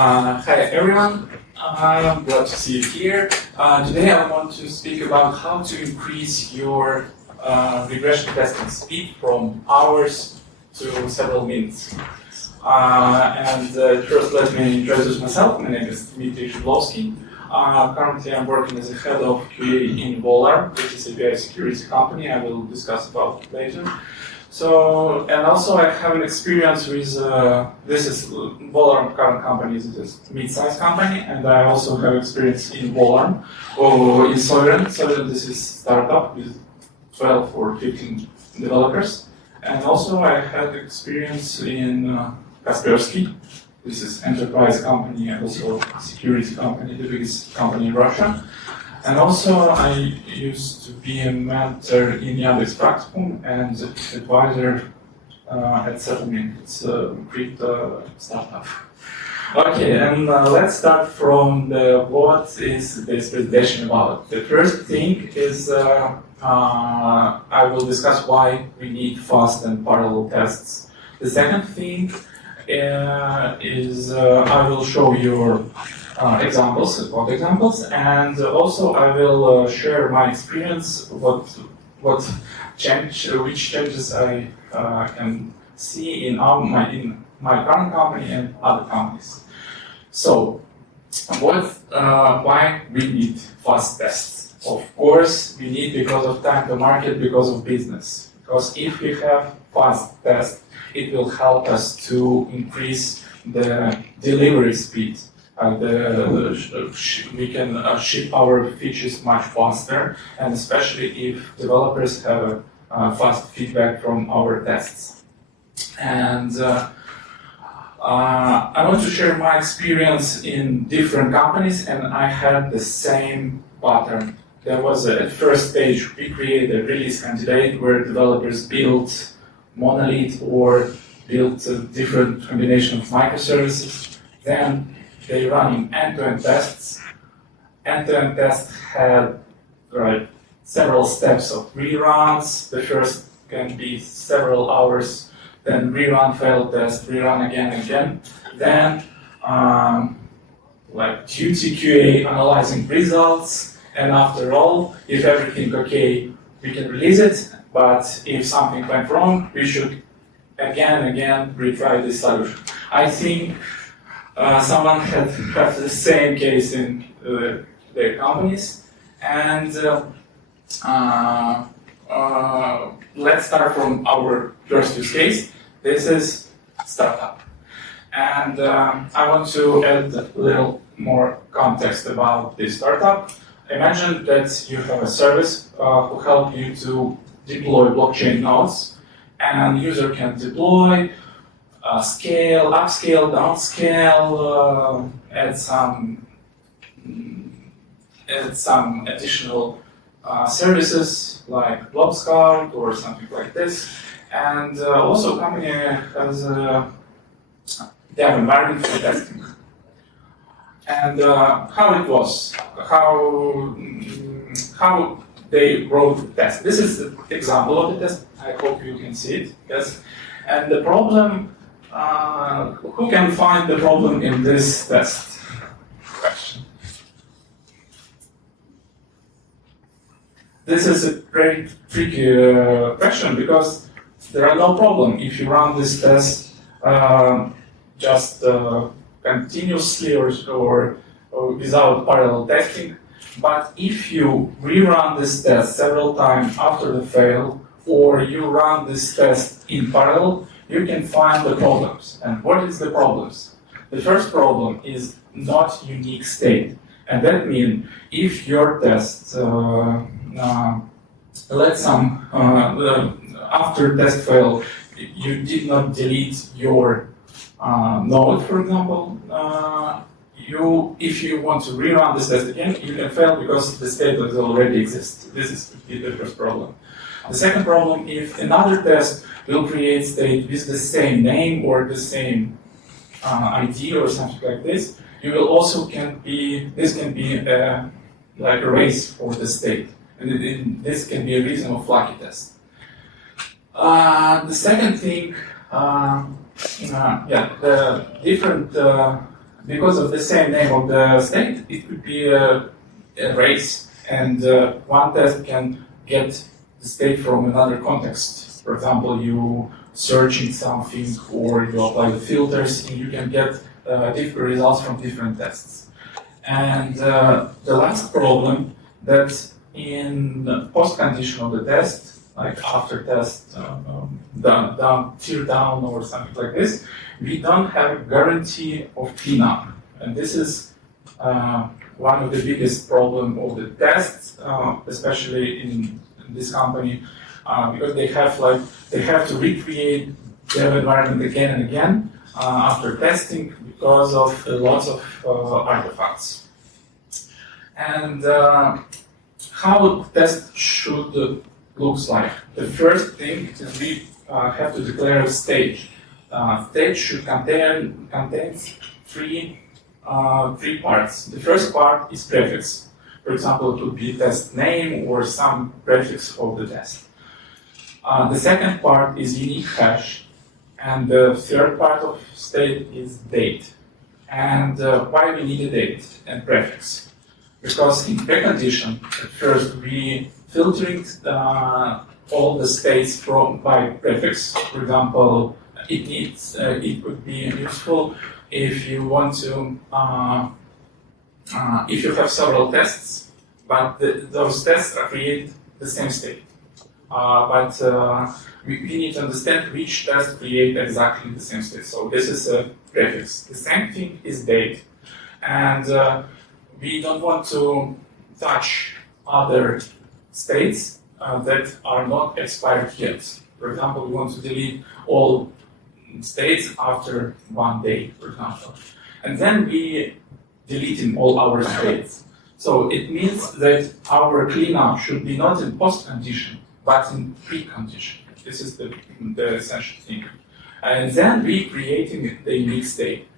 Hi everyone, I'm glad to see you here. Today I want to speak about how to increase your regression testing speed from hours to several minutes. First let me introduce myself. My name is Dmitry Shidlovsky. Currently I'm working as a head of QA in Volar, which is a very security company. I will discuss about it later. And also I have an experience with, this is Volar current company is a mid-sized company, and I also have experience in Volar, or in Serbian. This is startup with 12 or 15 developers. And also I had experience in Kaspersky. This is enterprise company and also security company, the biggest company in Russia. And also I used to be a mentor in Yandex Practicum and advisor at Settlement. It's a crypto startup. Okay, and let's start from what is this presentation about. The first thing is I will discuss why we need fast and parallel tests. The second thing is I will show you code examples, and also I will share my experience, which changes I can see in my current company and other companies. So, why we need fast tests? Of course, we need because of time to market, because of business. Because if we have fast tests, it will help us to increase the delivery speed. We can ship our features much faster, and especially if developers have fast feedback from our tests. And I want to share my experience in different companies, and I had the same pattern. There was at first stage we created a release candidate where developers built monolith or built a different combination of microservices. Then they running end-to-end tests. End-to-end tests had several steps of reruns. The first can be several hours. Then rerun failed test, rerun again and again. Then duty QA analyzing results. And after all, if everything okay, we can release it. But if something went wrong, we should again retry this solution. I think someone had the same case in their companies. And let's start from our first use case. This is startup. And I want to add a little more context about this startup. Imagine that you have a service who help you to deploy blockchain nodes, and user can deploy, scale, upscale, downscale, add some additional services like Blob Scout or something like this. And also company has they have environment for testing. And how it was, how they wrote the test. This is the example of the test. I hope you can see it. Yes. And the problem, who can find the problem in this test? Question. This is a very tricky question because there are no problem if you run this test just continuously or without parallel testing. But if you rerun this test several times after the fail, or you run this test in parallel, you can find the problems. And what is the problems? The first problem is not unique state. And that means if your test after test fail, you did not delete your node, for example, if you want to rerun this test again, you can fail because the state does already exist. This is the first problem. The second problem, if another test will create state with the same name or the same ID or something like this, you will also this can be like a race for the state. And this can be a reason of lucky test. The second thing, the different because of the same name of the state, it could be a race, and one test can get the state from another context. For example, you searching something or you apply the filters, and you can get different results from different tests. And the last problem that in the post condition of the test, like after test tear down or something like this, we don't have a guarantee of cleanup. And this is one of the biggest problem of the tests, especially in this company, because they have to recreate their environment again and again after testing because of lots of artifacts. And how the test should looks like. The first thing is we have to declare a state. State should contain three parts. The first part is prefix. For example, it would be test name or some prefix of the test. The second part is unique hash, and the third part of state is date. And why we need a date and prefix? Because in precondition, at first we filtering all the states by prefix. For example, it could be useful if you want to if you have several tests, but those tests create the same state. But we need to understand which test create exactly the same state. So this is a prefix. The same thing is date, and we don't want to touch other states that are not expired yet. For example, we want to delete all states after 1 day, for example. And then we deleting all our states. So it means that our cleanup should be not in post condition, but in pre-condition. This is the essential thing. And then we creating the unique state.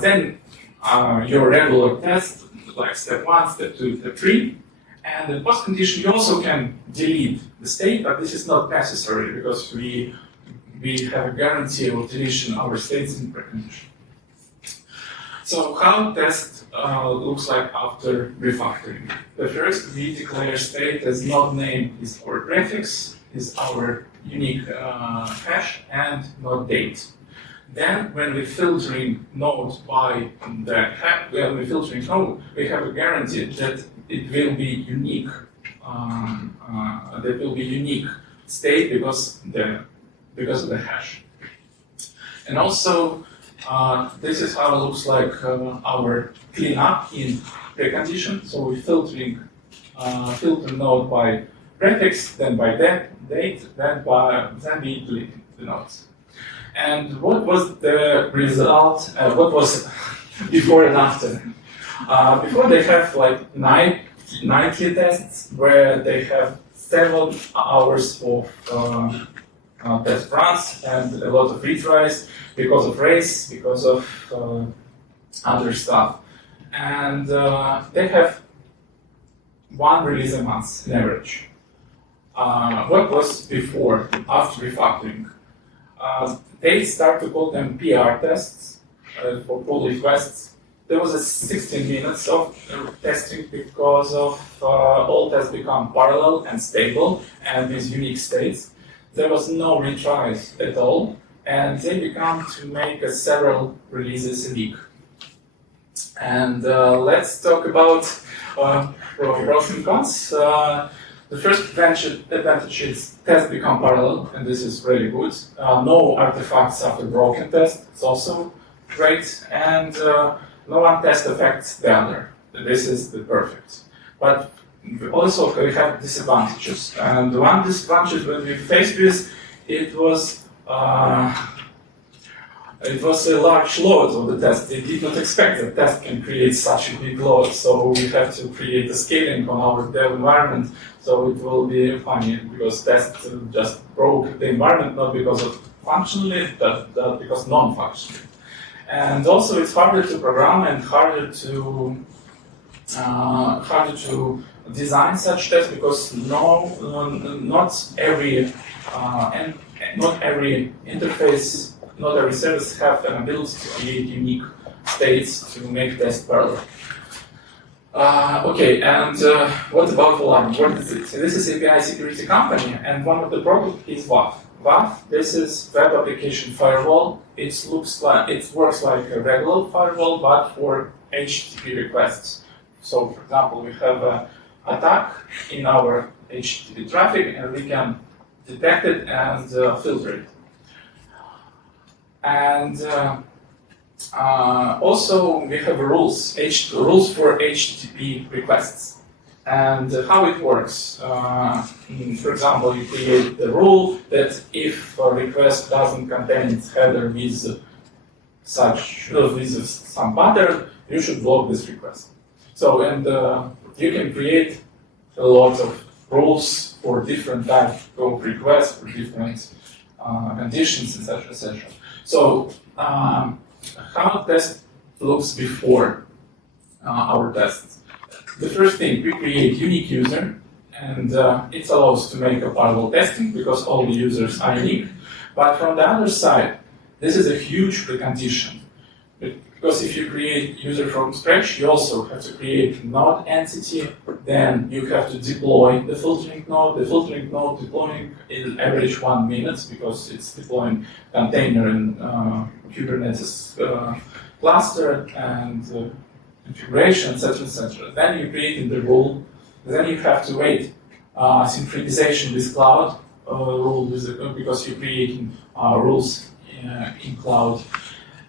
Then your regular test, like step 1, step 2, step 3. And in post condition, you also can delete the state, but this is not necessary because we have a guarantee of deletion of our states in precondition. So how test looks like after refactoring? The first, we declare state as node name is our prefix, is our unique hash, and node date. Then, when we're filtering node by the hash, when we're filtering node, we have a guarantee that it will be unique. That will be unique state because of the hash. And also, this is how it looks like our cleanup in precondition. So we're filtering filter node by prefix, then by date, then we delete the nodes. And what was the result? What was before and after? Before they have like nightly tests where they have several hours of test runs and a lot of retries because of race, because of other stuff. And they have 1 release a month in average. What was before, after refactoring? They start to call them PR tests for pull requests. There was a 16 minutes of testing because of all tests become parallel and stable and with unique states. There was no retries at all, and they began to make several releases a week. And let's talk about pros and cons. The first advantage is tests become parallel, and this is really good. No artifacts after broken test, it's also great, and no one test affects the other. This is the perfect. But also we have disadvantages, and one disadvantage when we faced with it was a large load of the test. They did not expect that test can create such a big load, so we have to create a scaling on our dev environment. So it will be funny because test just broke the environment not because of functionally, but because non-functionally. And also it's harder to program and harder to design such tests because not every interface, not every service have an ability to create unique states to make test parallel. Okay, and what about alarm? What is it? So this is API security company, and one of the products is WAF. WAF, this is web application firewall. It works like a regular firewall, but for HTTP requests. So, for example, we have an attack in our HTTP traffic, and we can detect it and filter it. And also, we have rules for HTTP requests. And how it works. For example, you create the rule that if a request doesn't contain its header with some pattern, you should block this request. So, and you can create a lot of rules for different types of requests, for different conditions, etc., etc. So, how the test looks before our tests. The first thing, we create unique user, and it allows to make a parallel testing because all the users are unique. But from the other side, this is a huge precondition. Because if you create user from scratch, you also have to create node entity, then you have to deploy the filtering node. The filtering node deploying is average 1 minute because it's deploying container in Kubernetes cluster and configuration, etc., etc. Then you create in the rule. Then you have to wait synchronization with cloud rule because you're creating rules in cloud.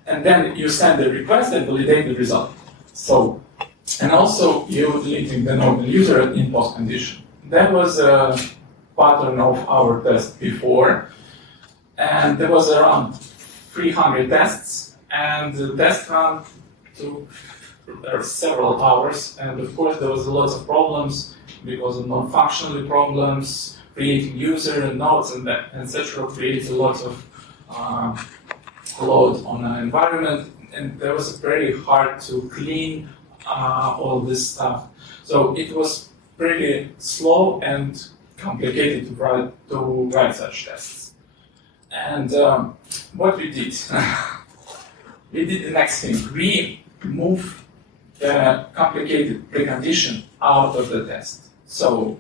And then you send the request and validate the result. So, and also you're deleting the node user in post condition. That was a pattern of our test before, and there was around 300 tests, and the test run took several hours, and of course there was a lot of problems because of non-functional problems, creating user and nodes and that, etc. creates a lot of load on an environment, and that was very hard to clean all this stuff. So it was pretty slow and complicated to write such tests. And what we did, we did the next thing. We moved the complicated precondition out of the test. So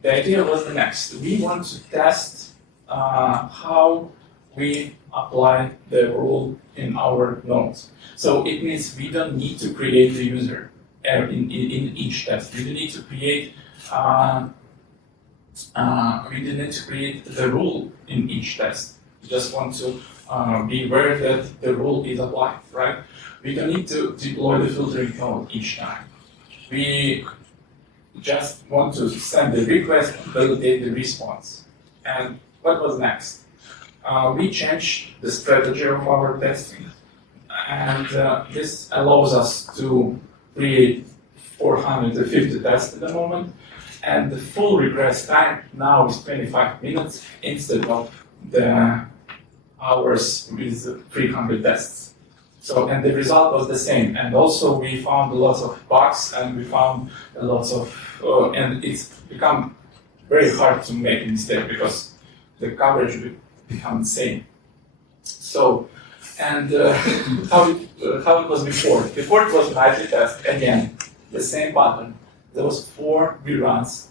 the idea was the next. We want to test how we apply the rule in our nodes. So it means we don't need to create the user in each test. We don't need to create the rule in each test. We just want to be aware that the rule is applied, right? We don't need to deploy the filtering node each time. We just want to send the request and validate the response. And what was next? We changed the strategy of our testing, and this allows us to create 450 tests at the moment, and the full regress time now is 25 minutes instead of the hours with 300 tests. So, and the result was the same, and also we found a lot of bugs, and we found a lot of, and it's become very hard to make a mistake because the coverage will become insane. So, and how it was before? Before it was nightly test, again, the same pattern. There was 4 reruns.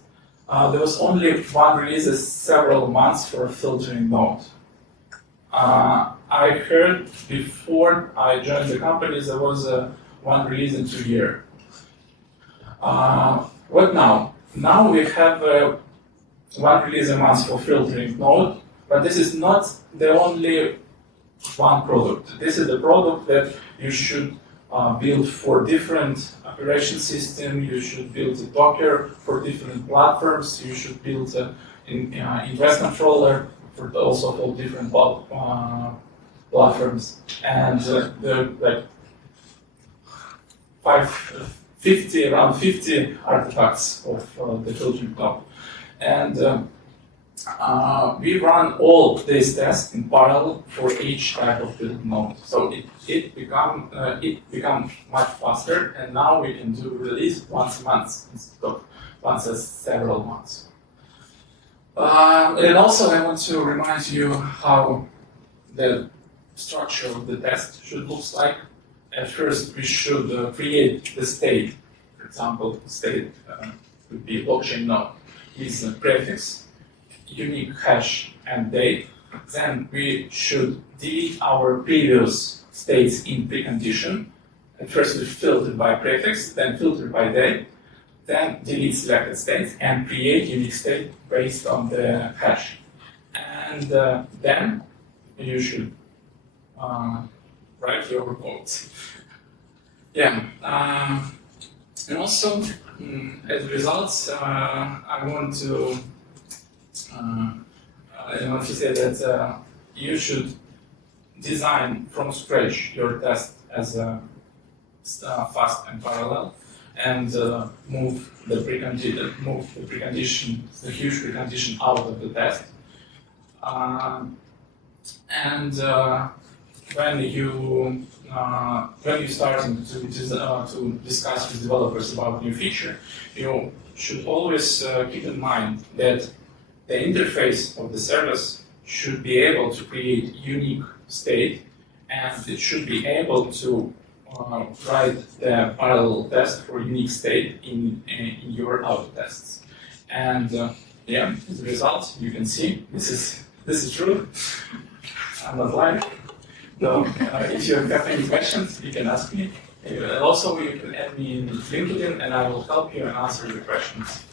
There was only one release several months for a filtering node. I heard before I joined the company there was one release in 2 years. What now? Now we have one release a month for filtering node, but this is not the only one product. This is the product that you should build for different operation system. You should build a Docker for different platforms. You should build an ingress controller for also for different platforms. And around 50 artifacts of the filtering node. And we run all these tests in parallel for each type of build node. So it become much faster, and now we can do release once a month instead of once as several months. And also I want to remind you how the structure of the test should look like. at first we should create the state. For example, state could be blockchain node is a prefix, unique hash, and date. Then we should delete our previous states in precondition. At first we filter by prefix, then filter by date, then delete selected states and create unique state based on the hash. And then you should write your code. Yeah, and also as a result, I want to say that you should design from scratch your test as a fast and parallel, and move the precondition, the huge precondition out of the test. When you starting to discuss with developers about new feature, you should always keep in mind that the interface of the service should be able to create unique state, and it should be able to write the parallel test for unique state in your auto tests. And yeah, as a result, you can see this is true. I'm not lying. So if you have any questions, you can ask me. Also, you can add me in LinkedIn, and I will help you and answer your questions.